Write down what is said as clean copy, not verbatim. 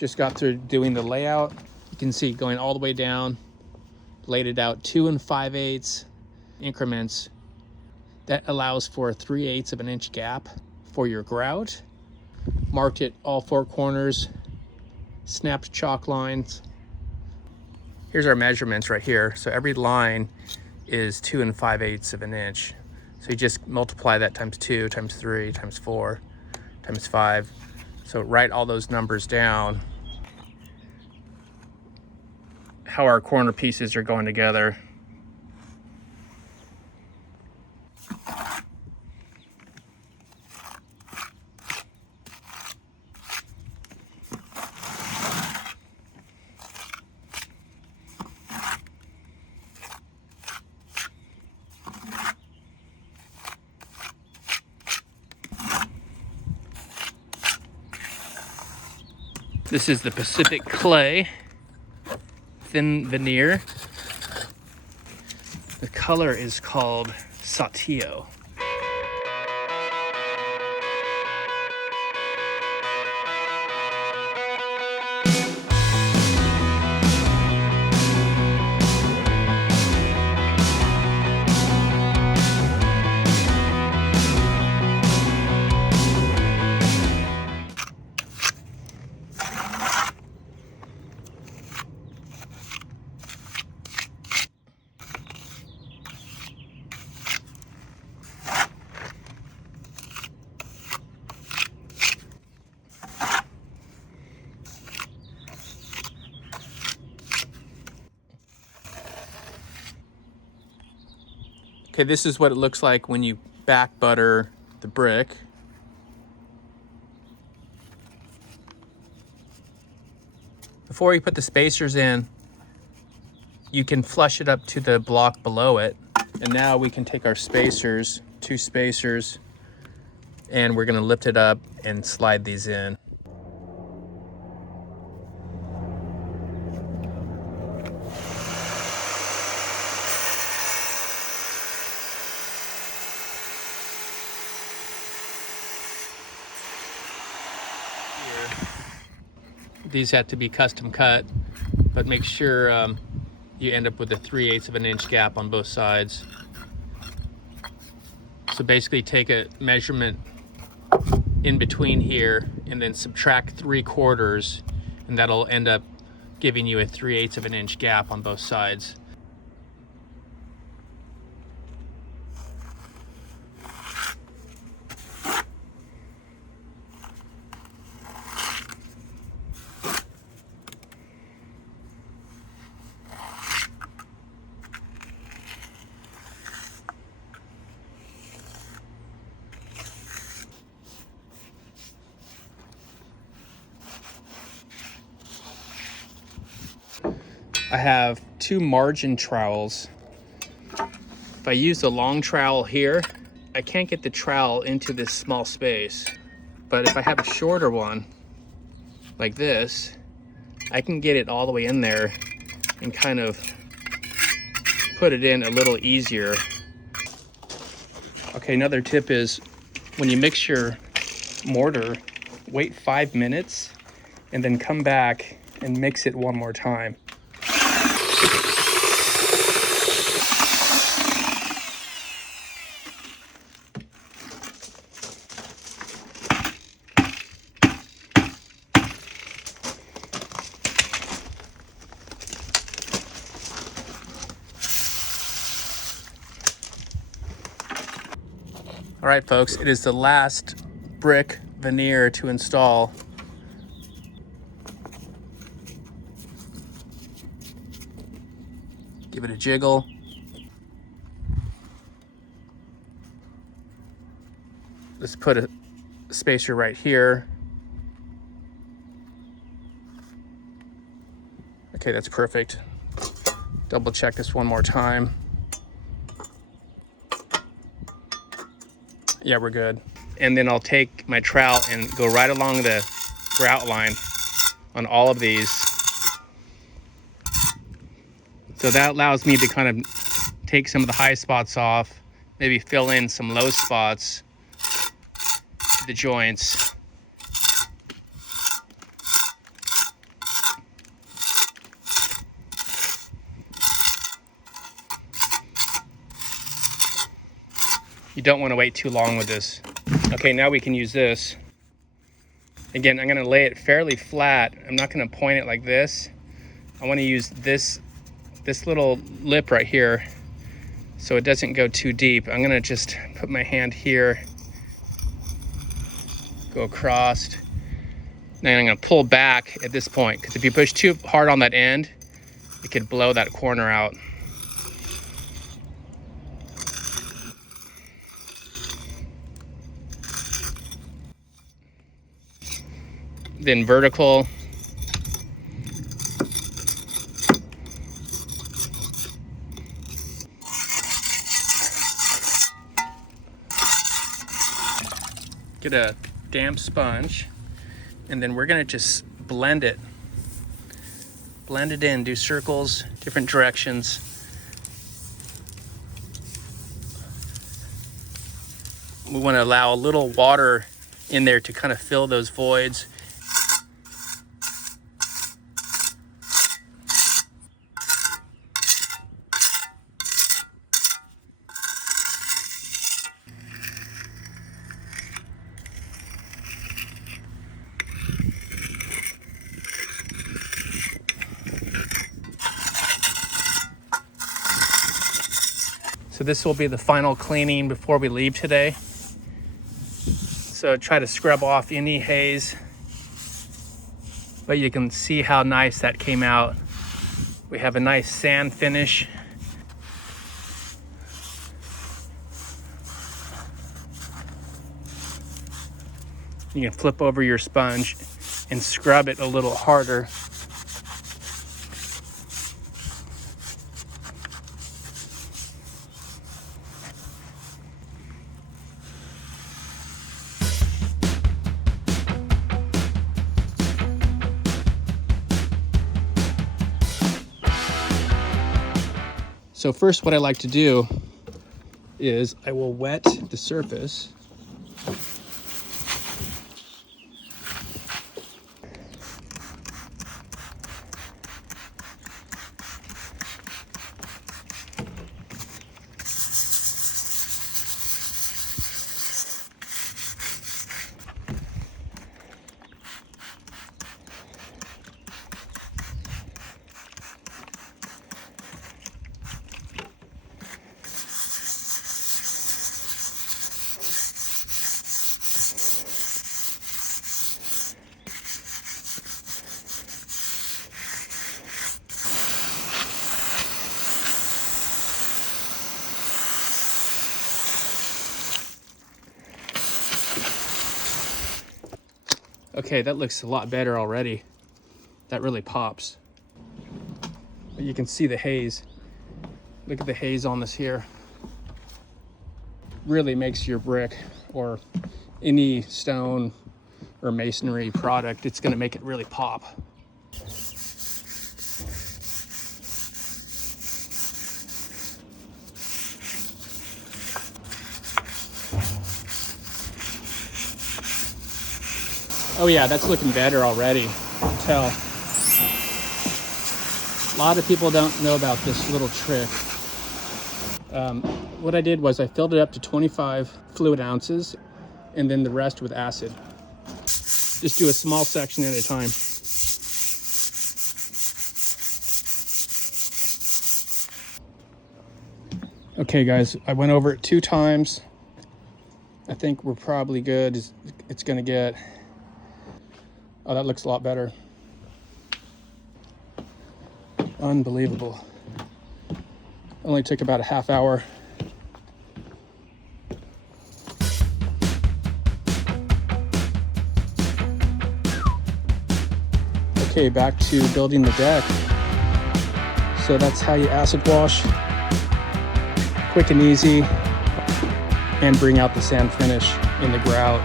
Just got through doing the layout. You can see going all the way down, laid it out 2 5/8 increments. That allows for 3/8 of an inch gap for your grout. Marked it all 4 corners, snapped chalk lines. Here's our measurements right here. So every line is 2 5/8 of an inch. So you just multiply that times 2, times 3, times 4, times 5. So write all those numbers down. How our corner pieces are going together. This is the Pacific Clay Thin Veneer. The color is called Saltillo. Okay, this is what it looks like when you back butter the brick. Before you put the spacers in, you can flush it up to the block below it. And now we can take our spacers, 2 spacers, and we're gonna lift it up and slide these in. These have to be custom cut, but make sure you end up with a 3/8 of an inch gap on both sides. So basically take a measurement in between here and then subtract 3/4, and that'll end up giving you a 3/8 of an inch gap on both sides. I have 2 margin trowels. If I use the long trowel here, I can't get the trowel into this small space. But if I have a shorter one, like this, I can get it all the way in there and kind of put it in a little easier. Okay, another tip is when you mix your mortar, wait 5 minutes and then come back and mix it one more time. All right, folks, it is the last brick veneer to install. Give it a jiggle. Let's put a spacer right here. Okay, that's perfect. Double check this one more time. Yeah, we're good. And then I'll take my trowel and go right along the grout line on all of these. So that allows me to kind of take some of the high spots off, maybe fill in some low spots, the joints. You don't want to wait too long with this. Okay, now we can use this. Again, I'm going to lay it fairly flat. I'm not going to point it like this. I want to use this little lip right here so it doesn't go too deep. I'm going to just put my hand here, go across. Then I'm going to pull back at this point, because if you push too hard on that end, it could blow that corner out. Then vertical. Get a damp sponge, and then we're gonna just blend it in, do circles, different directions. We want to allow a little water in there to kind of fill those voids. So this will be the final cleaning before we leave today. So try to scrub off any haze, but you can see how nice that came out. We have a nice sand finish. You can flip over your sponge and scrub it a little harder. So first, what I like to do is I will wet the surface. Okay, that looks a lot better already. That really pops. But you can see the haze. Look at the haze on this here. Really makes your brick or any stone or masonry product, it's gonna make it really pop. Oh yeah, that's looking better already, I can tell. A lot of people don't know about this little trick. What I did was I filled it up to 25 fluid ounces and then the rest with acid. Just do a small section at a time. Okay guys, I went over it 2 times. I think we're probably good. It's gonna get, oh, that looks a lot better. Unbelievable. Only took about a half hour. Okay, back to building the deck. So that's how you acid wash. Quick and easy, and bring out the sand finish in the grout.